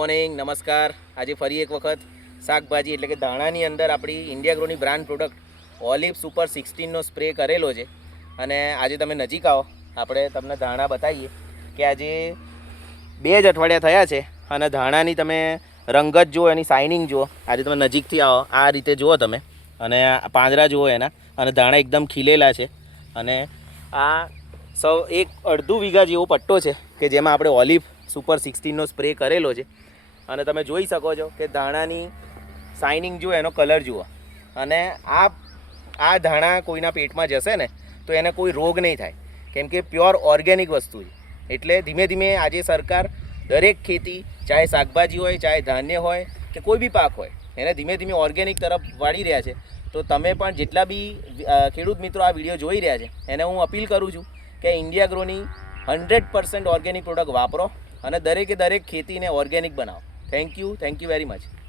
Morning, નમસ્કાર. આજે ફરી એક વખત શાકભાજી એટલે કે ધાણાની અંદર આપણી ઇન્ડિયા ગ્રોની બ્રાન્ડ પ્રોડક્ટ ઓલિવ સુપર 16નો સ્પ્રે કરેલો છે. અને આજે તમે નજીક આવો, આપણે તમને ધાણા બતાવીએ કે આજે 2 જ અઠવાડિયા થયા છે અને ધાણાની તમે રંગત જુઓ, એની શાઇનિંગ જુઓ. આજે તમે નજીકથી આવો, આ રીતે જુઓ તમે, અને પાંદડા જુઓ એના, અને ધાણા એકદમ ખીલેલા છે. અને આ અડધું વીઘા જેવો પટ્ટો છે કે જેમાં આપણે ઓલિવ સુપર 16નો સ્પ્રે કરેલો છે. અને તમે જોઈ શકો છો કે ધાણાની શાઇનિંગ જુઓ, એનો કલર જુઓ. અને આ ધાણા કોઈના પેટમાં જશે ને તો એને કોઈ રોગ નહીં થાય, કેમ કે પ્યોર ઓર્ગેનિક વસ્તુ છે. એટલે ધીમે ધીમે આજે સરકાર દરેક ખેતી, ચાહે શાકભાજી હોય, ચાહે ધાન્ય હોય કે કોઈ બી પાક હોય, એને ધીમે ધીમે ઓર્ગેનિક તરફ વાળી રહ્યા છે. તો તમે પણ જેટલા બી ખેડૂત મિત્રો આ વિડીયો જોઈ રહ્યા છે એને હું અપીલ કરું છું કે ઇન્ડિયા ગ્રોની 100% ઓર્ગેનિક પ્રોડક્ટ વાપરો અને દરેકે દરેક ખેતીને ઓર્ગેનિક બનાવો. Thank you very much.